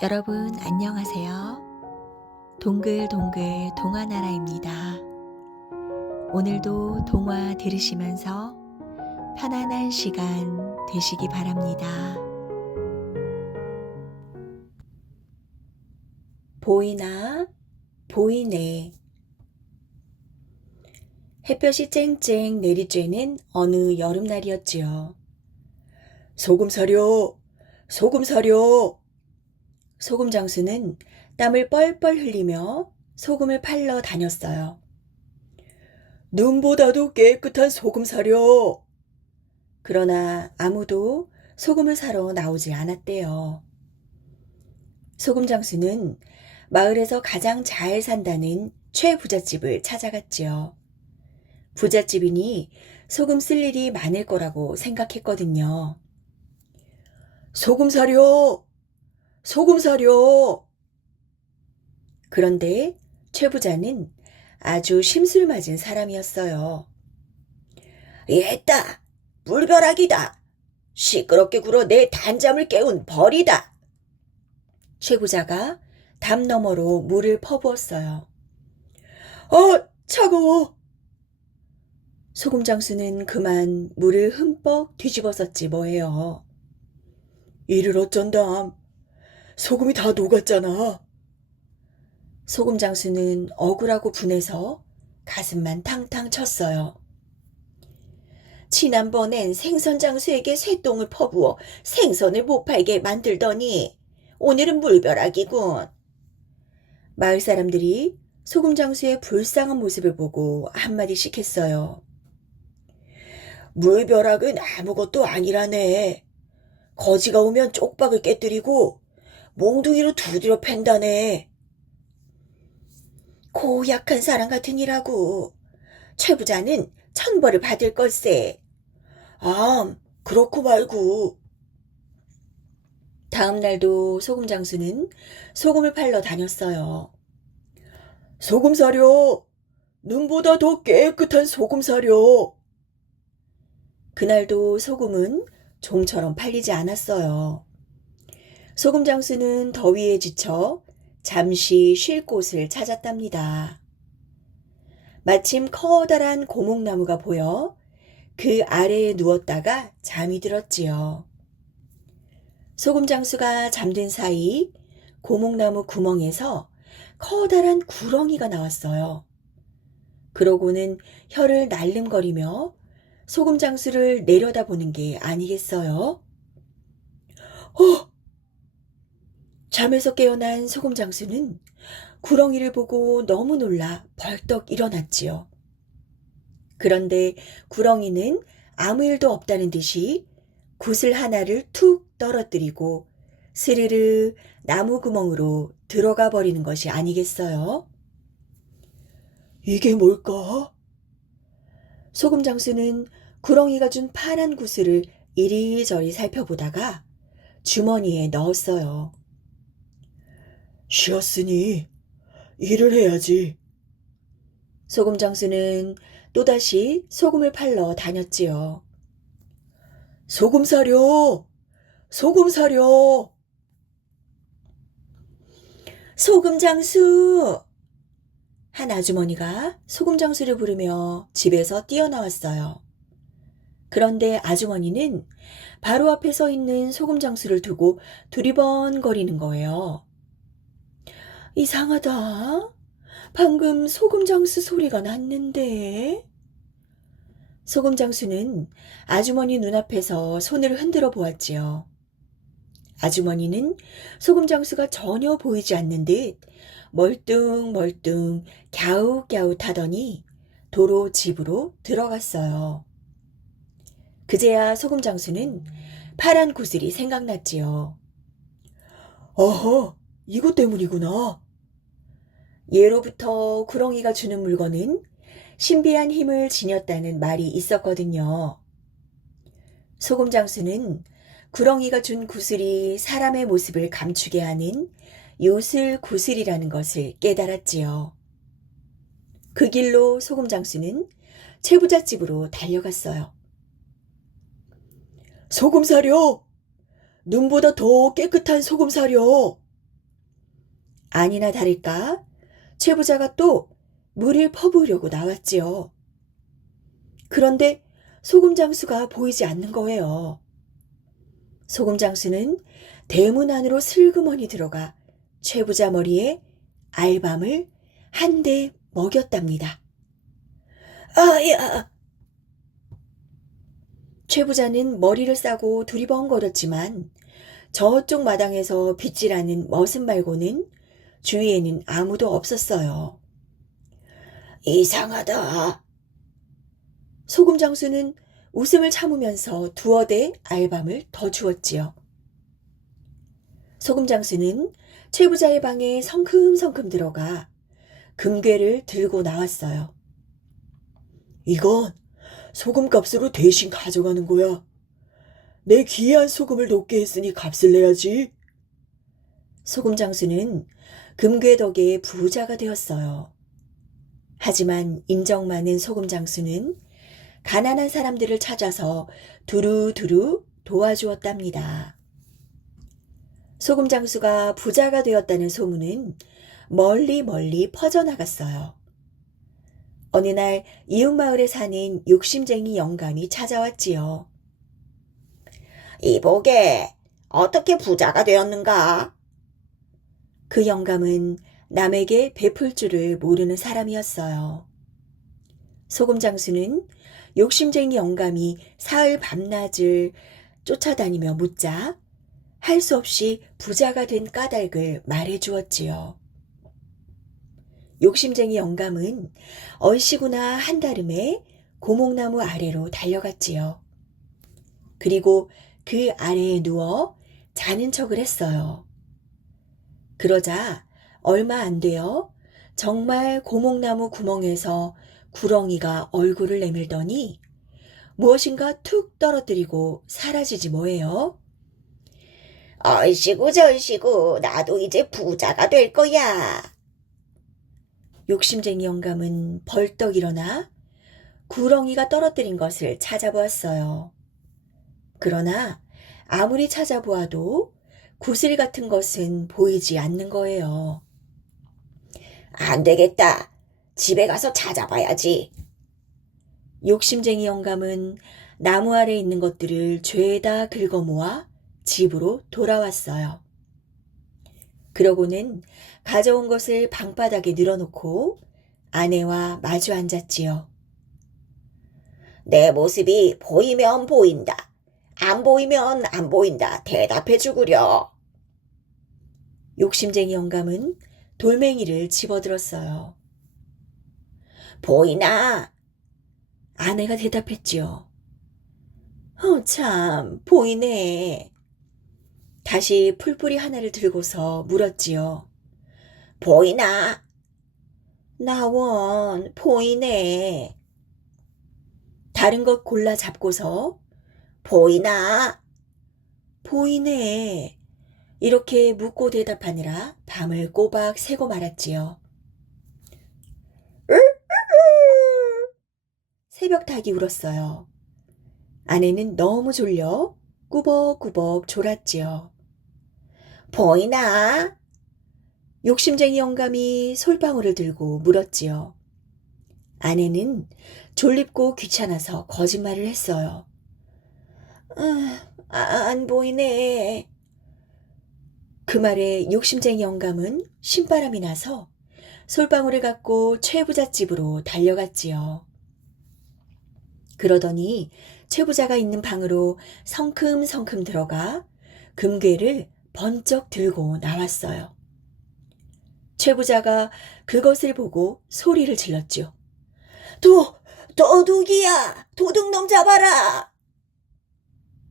여러분 안녕하세요. 동글동글 동화나라입니다. 오늘도 동화 들으시면서 편안한 시간 되시기 바랍니다. 보이나 보이네. 햇볕이 쨍쨍 내리쬐는 어느 여름날이었지요. 소금 사려, 소금 사려. 소금 장수는 땀을 뻘뻘 흘리며 소금을 팔러 다녔어요. 눈보다도 깨끗한 소금 사려. 그러나 아무도 소금을 사러 나오지 않았대요. 소금 장수는 마을에서 가장 잘 산다는 최부잣집을 찾아갔지요. 부잣집이니 소금 쓸 일이 많을 거라고 생각했거든요. 소금 사려! 소금 사려! 그런데 최 부자는 아주 심술맞은 사람이었어요. 얘다! 물벼락이다! 시끄럽게 굴어 내 단잠을 깨운 벌이다! 최 부자가 담 너머로 물을 퍼부었어요. 차가워! 소금 장수는 그만 물을 흠뻑 뒤집어섰지 뭐예요. 이를 어쩐담. 소금이 다 녹았잖아. 소금 장수는 억울하고 분해서 가슴만 탕탕 쳤어요. 지난번엔 생선 장수에게 쇠똥을 퍼부어 생선을 못 팔게 만들더니 오늘은 물벼락이군. 마을 사람들이 소금 장수의 불쌍한 모습을 보고 한마디씩 했어요. 물벼락은 아무것도 아니라네. 거지가 오면 쪽박을 깨뜨리고 몽둥이로 두드려 팬다네. 고약한 사람 같으니라고. 최 부자는 천벌을 받을 걸세. 그렇고 말고. 다음 날도 소금 장수는 소금을 팔러 다녔어요. 소금 사려. 눈보다 더 깨끗한 소금 사려. 그날도 소금은 종처럼 팔리지 않았어요. 소금 장수는 더위에 지쳐 잠시 쉴 곳을 찾았답니다. 마침 커다란 고목나무가 보여 그 아래에 누웠다가 잠이 들었지요. 소금 장수가 잠든 사이 고목나무 구멍에서 커다란 구렁이가 나왔어요. 그러고는 혀를 날름거리며 소금 장수를 내려다보는 게 아니겠어요? 잠에서 깨어난 소금 장수는 구렁이를 보고 너무 놀라 벌떡 일어났지요. 그런데 구렁이는 아무 일도 없다는 듯이 굿을 하나를 툭 떨어뜨리고 스르르 나무 구멍으로 들어가 버리는 것이 아니겠어요? 이게 뭘까? 소금 장수는 구렁이가 준 파란 구슬을 이리저리 살펴보다가 주머니에 넣었어요. 쉬었으니 일을 해야지. 소금 장수는 또다시 소금을 팔러 다녔지요. 소금 사려! 소금 사려! 소금 장수! 한 아주머니가 소금 장수를 부르며 집에서 뛰어나왔어요. 그런데 아주머니는 바로 앞에 서 있는 소금 장수를 두고 두리번거리는 거예요. 이상하다. 방금 소금 장수 소리가 났는데. 소금 장수는 아주머니 눈앞에서 손을 흔들어 보았지요. 아주머니는 소금 장수가 전혀 보이지 않는 듯 멀뚱멀뚱 갸웃갸웃하더니 도로 집으로 들어갔어요. 그제야 소금 장수는 파란 구슬이 생각났지요. 이것 때문이구나. 예로부터 구렁이가 주는 물건은 신비한 힘을 지녔다는 말이 있었거든요. 소금 장수는 구렁이가 준 구슬이 사람의 모습을 감추게 하는 요술 구슬이라는 것을 깨달았지요. 그 길로 소금 장수는 최부잣집으로 달려갔어요. 소금 사려! 눈보다 더 깨끗한 소금 사려! 아니나 다를까 최 부자가 또 물을 퍼부으려고 나왔지요. 그런데 소금 장수가 보이지 않는 거예요. 소금 장수는 대문 안으로 슬그머니 들어가 최 부자 머리에 알밤을 한 대 먹였답니다. 아야! 최 부자는 머리를 싸고 두리번거렸지만 저쪽 마당에서 빗질하는 머슴 말고는 주위에는 아무도 없었어요. 이상하다. 소금 장수는 웃음을 참으면서 두어 대 알밤을 더 주었지요. 소금 장수는 최 부자의 방에 성큼성큼 들어가 금괴를 들고 나왔어요. 이건 소금값으로 대신 가져가는 거야. 내 귀한 소금을 녹게 했으니 값을 내야지. 소금 장수는 금괴 덕에 부자가 되었어요. 하지만 인정 많은 소금 장수는 가난한 사람들을 찾아서 두루두루 도와주었답니다. 소금 장수가 부자가 되었다는 소문은 멀리 멀리 퍼져나갔어요. 어느 날 이웃마을에 사는 욕심쟁이 영감이 찾아왔지요. 이보게, 어떻게 부자가 되었는가? 그 영감은 남에게 베풀 줄을 모르는 사람이었어요. 소금 장수는 욕심쟁이 영감이 사흘 밤낮을 쫓아다니며 묻자 할 수 없이 부자가 된 까닭을 말해 주었지요. 욕심쟁이 영감은 얼씨구나 한달음에 고목나무 아래로 달려갔지요. 그리고 그 아래에 누워 자는 척을 했어요. 그러자 얼마 안 되어 정말 고목나무 구멍에서 구렁이가 얼굴을 내밀더니 무엇인가 툭 떨어뜨리고 사라지지 뭐예요. 얼씨구 절씨구 나도 이제 부자가 될 거야. 욕심쟁이 영감은 벌떡 일어나 구렁이가 떨어뜨린 것을 찾아보았어요. 그러나 아무리 찾아보아도 구슬 같은 것은 보이지 않는 거예요. 안 되겠다. 집에 가서 찾아봐야지. 욕심쟁이 영감은 나무 아래 있는 것들을 죄다 긁어 모아 집으로 돌아왔어요. 그러고는 가져온 것을 방바닥에 늘어놓고 아내와 마주 앉았지요. 내 모습이 보이면 보인다. 안 보이면 안 보인다. 대답해 주구려. 욕심쟁이 영감은 돌멩이를 집어들었어요. 보이나? 아내가 대답했지요. 참, 보이네. 다시 풀뿌리 하나를 들고서 물었지요. 보이나? 나원, 보이네. 다른 것 골라 잡고서 보이나? 보이네. 이렇게 묻고 대답하느라 밤을 꼬박 새고 말았지요. 새벽 닭이 울었어요. 아내는 너무 졸려 꾸벅꾸벅 졸았지요. 보이나? 욕심쟁이 영감이 솔방울을 들고 물었지요. 아내는 졸립고 귀찮아서 거짓말을 했어요. 안 보이네. 그 말에 욕심쟁이 영감은 신바람이 나서 솔방울을 갖고 최 부자 집으로 달려갔지요. 그러더니 최 부자가 있는 방으로 성큼성큼 들어가 금괴를 번쩍 들고 나왔어요. 최 부자가 그것을 보고 소리를 질렀죠. 도둑이야! 도둑놈 잡아라!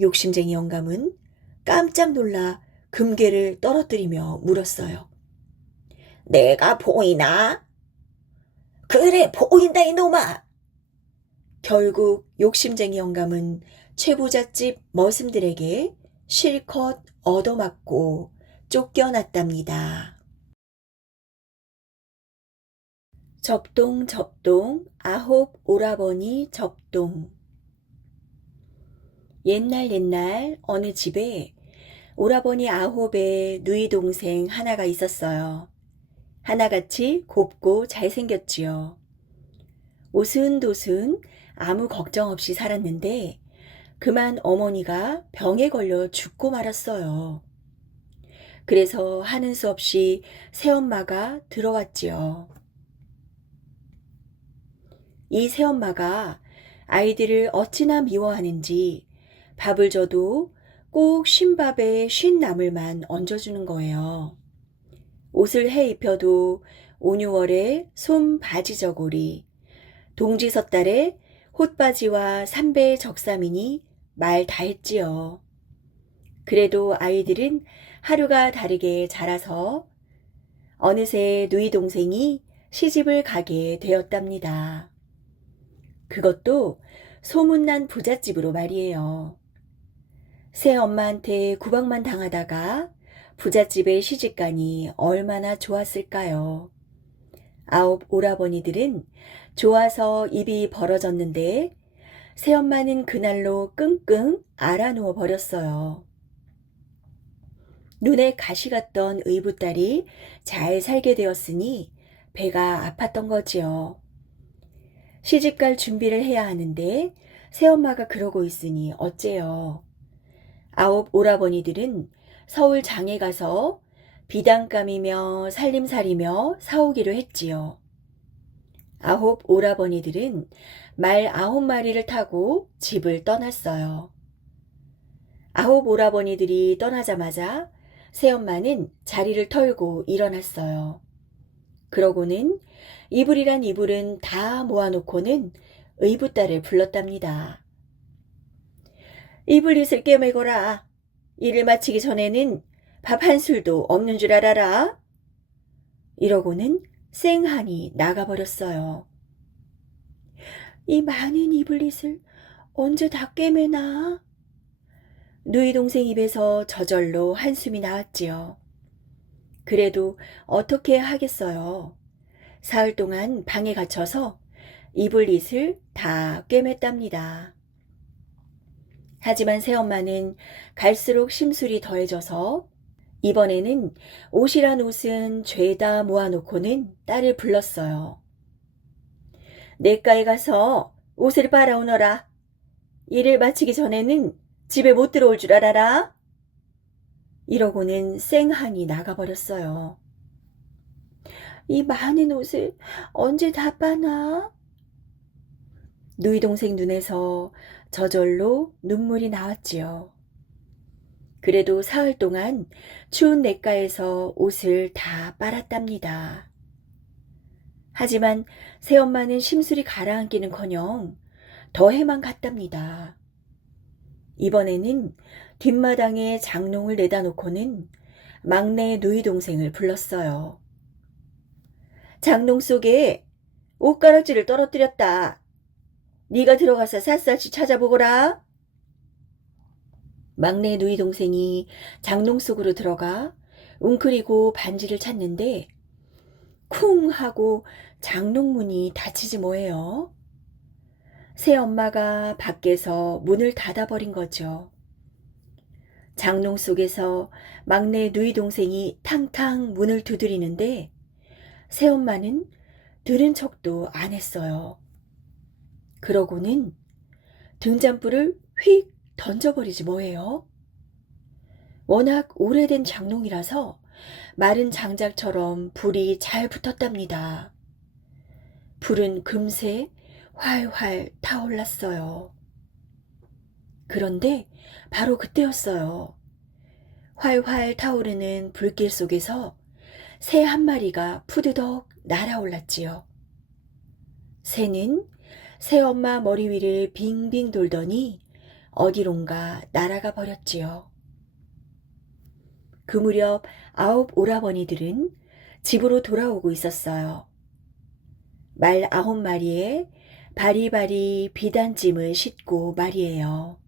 욕심쟁이 영감은 깜짝 놀라 금괴를 떨어뜨리며 물었어요. 내가 보이나? 그래, 보인다 이놈아! 결국 욕심쟁이 영감은 최 부잣집 머슴들에게 실컷 얻어맞고 쫓겨났답니다. 접동 아홉 오라버니 접동. 옛날 어느 집에 오라버니 아홉의 누이 동생 하나가 있었어요. 하나같이 곱고 잘생겼지요. 오순도순 아무 걱정 없이 살았는데 그만 어머니가 병에 걸려 죽고 말았어요. 그래서 하는 수 없이 새엄마가 들어왔지요. 이 새엄마가 아이들을 어찌나 미워하는지 밥을 줘도 꼭 쉰밥에 쉰 나물만 얹어주는 거예요. 옷을 해 입혀도 5, 6월에 솜 바지 저고리, 동지섣달에 홑바지와 삼배 적삼이니 말 다 했지요. 그래도 아이들은 하루가 다르게 자라서 어느새 누이 동생이 시집을 가게 되었답니다. 그것도 소문난 부잣집으로 말이에요. 새엄마한테 구박만 당하다가 부잣집에 시집가니 얼마나 좋았을까요? 9 오라버니들은 좋아서 입이 벌어졌는데 새엄마는 그날로 끙끙 앓아누워 버렸어요. 눈에 가시 같던 의붓딸이 잘 살게 되었으니 배가 아팠던 거지요. 시집갈 준비를 해야 하는데 새엄마가 그러고 있으니 어째요. 9 오라버니들은 서울 장에 가서 비단감이며 살림살이며 사오기로 했지요. 9 오라버니들은 말 9마리를 타고 집을 떠났어요. 9 오라버니들이 떠나자마자 새엄마는 자리를 털고 일어났어요. 그러고는 이불이란 이불은 다 모아놓고는 의붓딸을 불렀답니다. 이불잇을 꿰매거라. 일을 마치기 전에는 밥 한 술도 없는 줄 알아라. 이러고는 쌩하니 나가버렸어요. 이 많은 이불잇을 언제 다 꿰매나? 누이 동생 입에서 저절로 한숨이 나왔지요. 그래도 어떻게 하겠어요. 사흘 동안 방에 갇혀서 이불잇을 다 꿰맸답니다. 하지만 새엄마는 갈수록 심술이 더해져서 이번에는 옷이란 옷은 죄다 모아놓고는 딸을 불렀어요. 냇가에 가서 옷을 빨아오너라. 일을 마치기 전에는 집에 못 들어올 줄 알아라. 이러고는 쌩하니 나가버렸어요. 이 많은 옷을 언제 다 빠나? 누이 동생 눈에서 저절로 눈물이 나왔지요. 그래도 사흘 동안 추운 냇가에서 옷을 다 빨았답니다. 하지만 새엄마는 심술이 가라앉기는커녕 더해만 갔답니다. 이번에는 뒷마당에 장롱을 내다 놓고는 막내 누이 동생을 불렀어요. 장롱 속에 옷가락지를 떨어뜨렸다. 네가 들어가서 샅샅이 찾아보거라. 막내 누이 동생이 장롱 속으로 들어가 웅크리고 반지를 찾는데 쿵 하고 장롱 문이 닫히지 뭐예요. 새엄마가 밖에서 문을 닫아버린 거죠. 장롱 속에서 막내 누이 동생이 탕탕 문을 두드리는데 새엄마는 들은 척도 안 했어요. 그러고는 등잔불을 휙 던져버리지 뭐예요. 워낙 오래된 장롱이라서 마른 장작처럼 불이 잘 붙었답니다. 불은 금세 활활 타올랐어요. 그런데 바로 그때였어요. 활활 타오르는 불길 속에서 새 한 마리가 푸드덕 날아올랐지요. 새는 새엄마 머리 위를 빙빙 돌더니 어디론가 날아가 버렸지요. 그 무렵 9 오라버니들은 집으로 돌아오고 있었어요. 말 9마리에 바리바리 비단찜을 싣고 말이에요.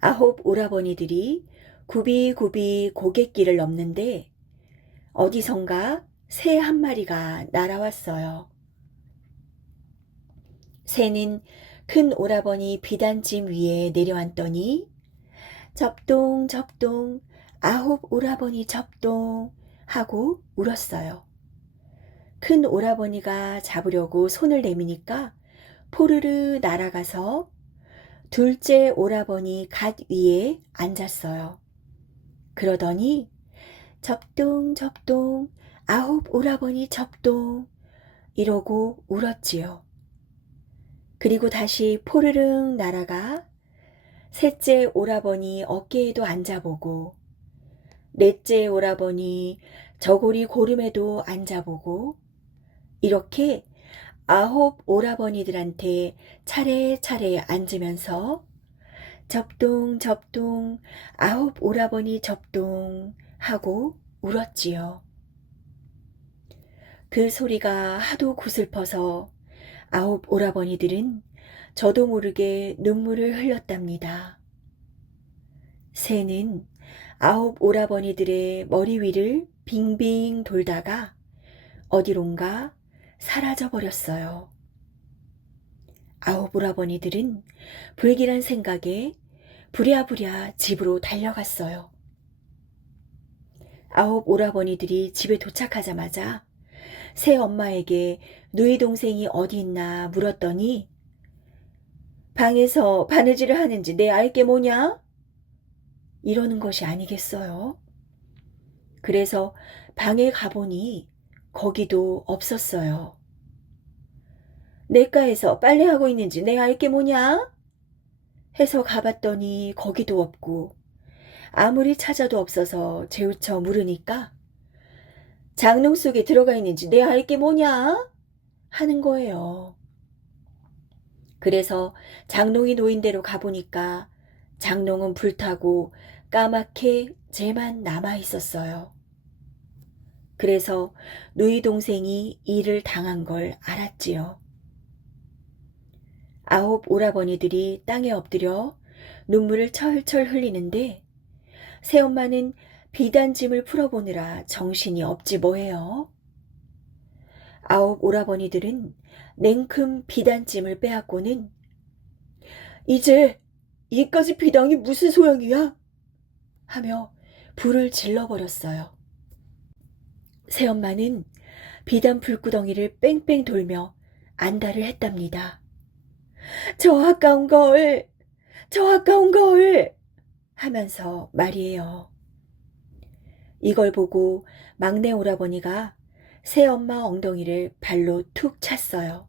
9 오라버니들이 굽이굽이 고갯길을 넘는데 어디선가 새 한 마리가 날아왔어요. 새는 큰 오라버니 비단찜 위에 내려앉더니 접동 접동 9 오라버니 접동 하고 울었어요. 큰 오라버니가 잡으려고 손을 내미니까 포르르 날아가서 둘째 오라버니 갓 위에 앉았어요. 그러더니 접동 접동 아홉 오라버니 접동 이러고 울었지요. 그리고 다시 포르릉 날아가 셋째 오라버니 어깨에도 앉아보고 넷째 오라버니 저고리 고름에도 앉아보고 이렇게 아홉 오라버니들한테 차례차례 앉으면서 접동 접동 아홉 오라버니 접동 하고 울었지요. 그 소리가 하도 고슬퍼서 아홉 오라버니들은 저도 모르게 눈물을 흘렸답니다. 새는 아홉 오라버니들의 머리 위를 빙빙 돌다가 어디론가 사라져 버렸어요. 아홉 오라버니들은 불길한 생각에 부랴부랴 집으로 달려갔어요. 아홉 오라버니들이 집에 도착하자마자 새 엄마에게 누이 동생이 어디 있나 물었더니 방에서 바느질을 하는지 내 알게 뭐냐? 이러는 것이 아니겠어요? 그래서 방에 가보니 거기도 없었어요. 내과에서 빨래하고 있는지 내 알게 뭐냐? 해서 가봤더니 거기도 없고 아무리 찾아도 없어서 재우쳐 물으니까 장롱 속에 들어가 있는지 내 알게 뭐냐? 하는 거예요. 그래서 장롱이 놓인 대로 가보니까 장롱은 불타고 까맣게 쟤만 남아 있었어요. 그래서 누이 동생이 일을 당한 걸 알았지요. 아홉 오라버니들이 땅에 엎드려 눈물을 철철 흘리는데 새엄마는 비단짐을 풀어보느라 정신이 없지 뭐예요. 아홉 오라버니들은 냉큼 비단짐을 빼앗고는 이제 이까지 비당이 무슨 소용이야? 하며 불을 질러버렸어요. 새엄마는 비단 불구덩이를 뺑뺑 돌며 안달을 했답니다. 저 아까운 걸, 저 아까운 걸 하면서 말이에요. 이걸 보고 막내 오라버니가 새엄마 엉덩이를 발로 툭 찼어요.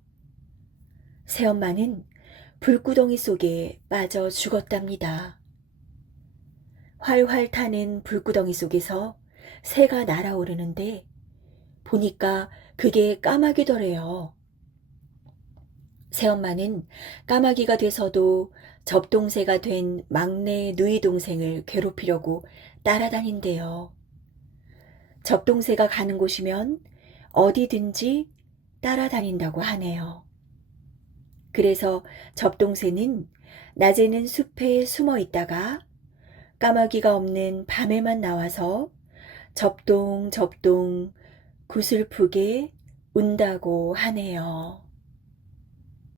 새엄마는 불구덩이 속에 빠져 죽었답니다. 활활 타는 불구덩이 속에서 새가 날아오르는데 보니까 그게 까마귀더래요. 새엄마는 까마귀가 돼서도 접동새가 된 막내 누이 동생을 괴롭히려고 따라다닌대요. 접동새가 가는 곳이면 어디든지 따라다닌다고 하네요. 그래서 접동새는 낮에는 숲에 숨어 있다가 까마귀가 없는 밤에만 나와서 접동 접동 구슬프게 운다고 하네요.